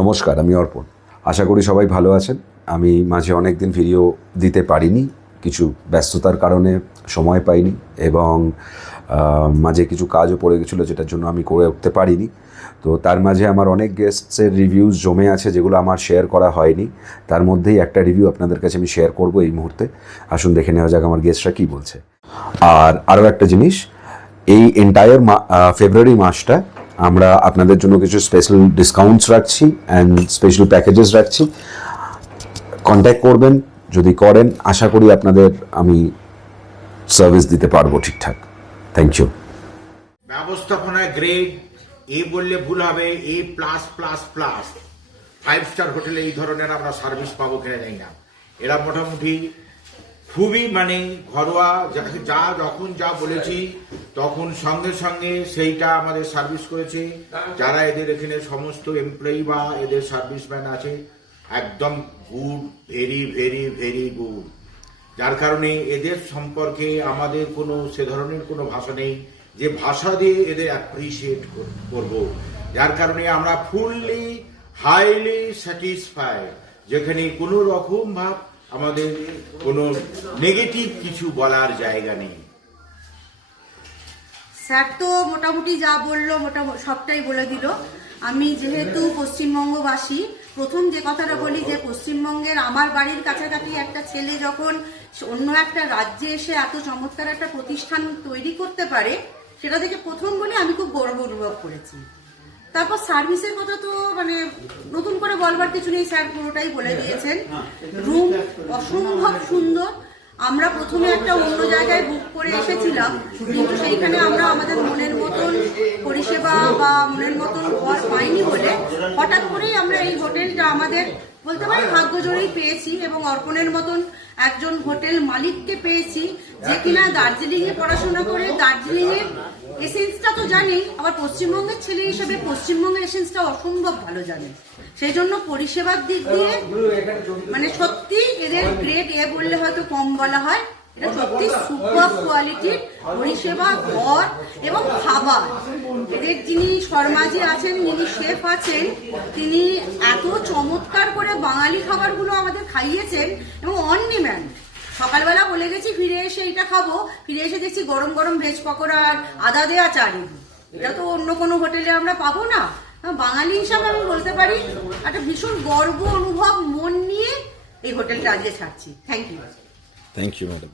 নমস্কার, আমি অর্পণ। আশা করি সবাই ভালো আছেন। আমি মাঝে অনেক দিন ভিডিও দিতে পারিনি, কিছু ব্যস্ততার কারণে সময় পাইনি এবং মাঝে কিছু কাজও পড়ে গেছিলো, যেটার জন্য আমি করে উঠতে পারিনি। তো তার মাঝে আমার অনেক গেস্টসের রিভিউজ জমে আছে, যেগুলো আমার শেয়ার করা হয়নি। তার মধ্যেই একটা রিভিউ আপনাদের কাছে আমি শেয়ার করব এই মুহূর্তে। আসুন দেখে নেওয়া যাক আমার গেস্টরা কী বলছে। আর আরও একটা জিনিস, এই এন্টায়ার ফেব্রুয়ারি মাসটা আমরা আপনাদের জন্য কিছু স্পেশাল ডিসকাউন্টস রাখছি অ্যান্ড স্পেশাল প্যাকেজেস রাখছি। কন্ট্যাক্ট করবেন, যদি করেন আশা করি আপনাদের আমি সার্ভিস দিতে পারবো ঠিকঠাক। Thank you. ব্যবস্থাপনায় গ্রেড এ বললে ভুল হবে, A plus plus plus. 5 star হোটেলে এই ধরনের আমরা সার্ভিস পাবো কিনা জানি না। এরা মোটামুটি খুবই ঘরোয়া, যখন যা বলেছি তখন সঙ্গে সঙ্গে সেইটা আমাদের সার্ভিস করেছে। যারা এদের এখানে সমস্ত এমপ্লয়ি বা এদের সার্ভিসম্যান আছে, একদম good, very very very good. যার কারণে এদের সম্পর্কে আমাদের সে ধরনের কোনো ভাষা নেই যে ভাষা দিয়ে এদের অ্যাপ্রিসিয়েট করব। যার কারণে আমরা ফুললি হাইলি স্যাটিসফাইড, যেখানে কোনো রকম ভাব আমাদের কোনো নেগেটিভ কিছু বলার জায়গা নেই। স্যার তো মোটামুটি যা বললো সবটাই বলে দিল। আমি যেহেতু পশ্চিমবঙ্গবাসী, প্রথম যে কথাটা বলি যে পশ্চিমবঙ্গের আমার বাড়ির কাছাকাছি একটা ছেলে যখন অন্য একটা রাজ্যে এসে এত চমৎকার একটা প্রতিষ্ঠান তৈরি করতে পারে, সেটা থেকে প্রথম বলে আমি খুব গর্ব অনুভব করেছি। তারপর সার্ভিসের কথা তো নতুন করে বলবার কিছু নেই, স্যার পুরোটাই বলে দিয়েছেন। রুম অসম্ভব সুন্দর। আমরা প্রথমে একটা অন্য জায়গায় বুক করে এসেছিলাম, কিন্তু সেইখানে আমরা আমাদের মনের মতন পরিষেবা বা মনের মতন ঘর পাইনি বলে হঠাৎ করেই আমরা এই হোটেলটা আমাদের বলতে পারি ভাগ্য জোরেই পেয়েছি এবং অর্পণের মতন একজন হোটেল মালিককে পেয়েছি, যে কিনা দার্জিলিং এ পড়াশোনা করে দার্জিলিং এর এসেন্সটা তো জানি, আবার পশ্চিমবঙ্গের ছেলে হিসেবে পশ্চিমবঙ্গের এসেন্সটা অসম্ভব ভালো জানে। সেই জন্য পরিষেবার দিক দিয়ে সত্যি এদের গ্রেড এ বললে হয়তো কম বলা হয়। এটা সত্যি সুপার কোয়ালিটির পরিষেবা, ঘর এবং খাবার। এদের যিনি শর্মাজি আছেন, যিনি শেফ আছেন, তিনি এত চমৎকার করে বাঙালি খাবারগুলো আমাদের খাইয়েছেন এবং অন ডিম্যান্ড। সকালবেলা বলে গেছি ফিরে এসে এটা খাবো, ফিরে এসে দেখছি গরম গরম ভেজ পকোড়া আর আদা দেওয়া চা রেডি। এটা তো অন্য কোনো হোটেলে আমরা পাবো না। বাঙালি হিসাবে আমি বলতে পারি একটা ভীষণ গর্ব অনুভব মন নিয়ে এই হোটেলটা আজকে ছাড়ছি। Thank you. Thank you madam.